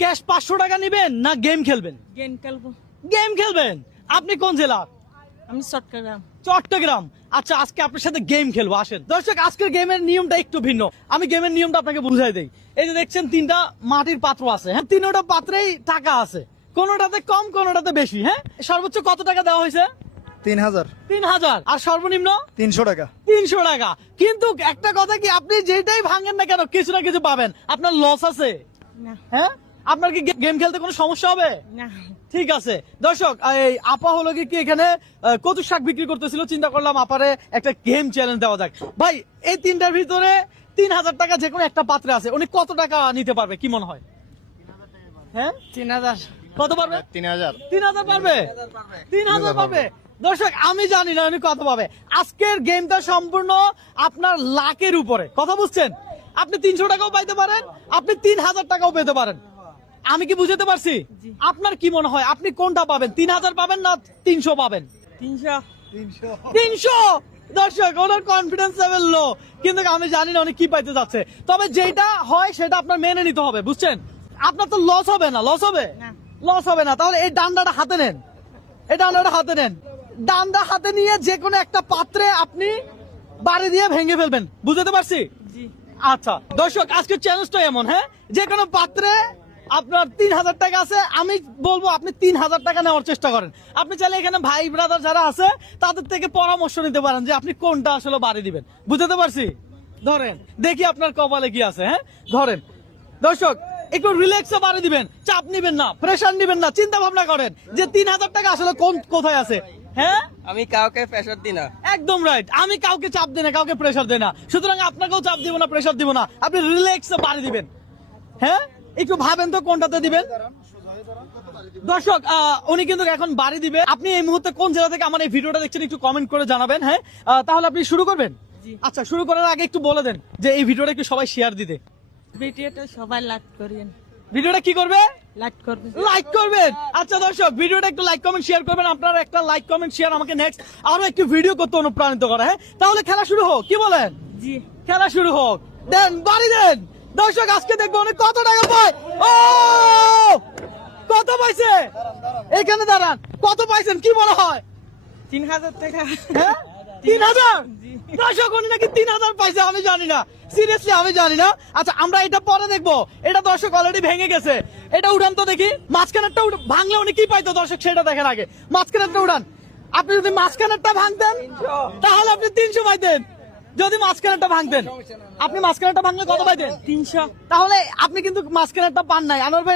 Cash 500 টাকা নিবেন না গেম খেলবেন? গেম খেলবো। গেম খেলবেন। আপনি কোন জেলার? আমি চট্টগ্রাম। চট্টগ্রাম। আচ্ছা, আজকে আপনার সাথে গেম খেলবো, আসেন। দর্শক, আজকের গেমের নিয়মটা একটু ভিন্ন। আমি গেমের নিয়মটা আপনাকে বুঝাই দেই। এই যে দেখছেন 3টা মাটির পাত্র আছে, হ্যাঁ, 3টা পাত্রেই টাকা আছে, কোনোটাতে কম কোনোটাতে বেশি। হ্যাঁ, সর্বোচ্চ কত টাকা দেওয়া হয়েছে? 3000 3000। আর সর্বনিম্ন 300 টাকা। 300 টাকা। কিন্তু একটা কথা কি, আপনি যেটাই ভাঙেন না কেন কিছু না কিছু পাবেন। আপনার লস আছে? না। হ্যাঁ, আপনার কি গেম খেলতে কোনো সমস্যা হবে? না। ঠিক আছে। দর্শক, এই আপা হলো কি এখানে কচু শাক বিক্রি করতেছিল, চিন্তা করলাম আপারে একটা গেম চ্যালেঞ্জ দেওয়া যাক। ভাই, এই 3টার ভিতরে 3000 টাকা যে কোনো একটা পাত্রে আছে, উনি কত টাকা নিতে পারবে কি মনে হয়? হ্যাঁ, 3000। কত পারবে? 3000 3000 পারবে? 3000 পারবে। দর্শক, আমি জানি না উনি কত পাবে। আজকের গেমটা সম্পূর্ণ আপনার লাকের উপরে, কথা বুঝছেন? আপনি 300 টাকাও পাইতে পারেন, আপনি 3000 টাকাও পেতে পারেন। আমি কি বুঝতে পারছি? আপনার কি মনে হয় আপনি কোনটা পাবেন? 3000 পাবেন না 300 পাবেন? 300। 300। দর্শক, ওনার কনফিডেন্স লেভেল লো, কিন্তু আমি জানি না উনি কি পাইতে যাচ্ছে। তবে যেটা হয় সেটা আপনার মেনে নিতে হবে, বুঝছেন? আপনার তো লস হবে না? লস হবে? না। লস হবে না। তাহলে এই ডান্ডাটা হাতে নেন, এই ডান্ডাটা হাতে নেন। ডান্ডা হাতে নিয়ে যে কোনো একটা পাত্রে আপনি বাড়ি দিয়ে ভেঙে ফেলবেন, বুঝতে পারছি? জি। আচ্ছা দর্শক, আজকের চ্যালেঞ্জটা এমন, হ্যাঁ, যে কোনো পাত্রে আপনার 3000 টাকা আছে, আমি বলবো আপনি 3000 টাকা নেওয়ার চেষ্টা করেন। আপনি চাইলে এখানে ভাই ব্রাদার যারা আছে তাদের থেকে পরামর্শ নিতে পারেন যে আপনি কোনটা আসলে বাড়ি দিবেন, বুঝতে পারছি? ধরেন, দেখি আপনার কপালে কি আছে। হ্যাঁ, ধরেন। দর্শক, একটু রিল্যাক্সে বাড়ি দিবেন, চাপ নিবেন না, প্রেশার নিবেন না, চিন্তা ভাবনা করেন যে 3000 টাকা আসলে কোথায় আছে। হ্যাঁ, আমি কাউকে প্রেশার দিই না। একদম রাইট। আমি কাউকে চাপ দিই না, কাউকে প্রেশার দিই না, সুতরাং আপনাকেও চাপ দিব না, প্রেশার দিব না। আপনি রিল্যাক্সে বাড়ি দিবেন। হ্যাঁ, একটু ভাবেন তো কোনটাতে দিবেন। দর্শক, উনি কিন্তু এখন বাড়ি দিবে। আপনি এই মুহূর্তে কোন জেলা থেকে আমার এই ভিডিওটা দেখছেন একটু কমেন্ট করে জানাবেন। হ্যাঁ, তাহলে আপনি শুরু করবেন। আচ্ছা, শুরু করার আগে একটু বলে দেন যে এই ভিডিওটা একটু সবাই শেয়ার দিতে। ভিডিওটা সবাই লাইক করেন। ভিডিওটা কি করবে? লাইক করবেন। লাইক করবেন। আচ্ছা দর্শক, ভিডিওটা একটু লাইক কমেন্ট শেয়ার করবেন। আপনারা একটা লাইক কমেন্ট শেয়ার আমাকে নেক্সট আরো একটু ভিডিও করতে অনুপ্রাণিত করে। হ্যাঁ, তাহলে খেলা শুরু হোক, কি বলেন? জি। খেলা শুরু হোক। দেন, বাড়ি দেন। দর্শক, আজকে দেখবো উনি কত টাকা পায়। ও, কত পাইছে? এখানে দাঁড়ান, কত পাইছেন কি মনে হয়? 3000 টাকা। হ্যাঁ, 3000। জি। দর্শক, উনি নাকি 3000 পাইছে, আমি জানি না, সিরিয়াসলি আমি জানি না। আচ্ছা, আমরা এটা পরে দেখবো। এটা দর্শক অলরেডি ভেঙে গেছে। এটা উঠান তো দেখি, মাঝখানেরটা ভাঙলে উনি কি পাইতো দর্শক সেটা দেখেন আগে। মাঝখানেরটা উঠান। আপনি যদি মাঝখানেরটা ভাঙতেন তাহলে আপনি 300 পাইতেন। যদি মাঝখানেরটা ভাঙতেন, আপনি মাঝখানেরটা ভাঙলে কত পাইতেন? 300। তাহলে আপনি কিন্তু মাঝখানেরটা পান নাই। আনোয়ার ভাই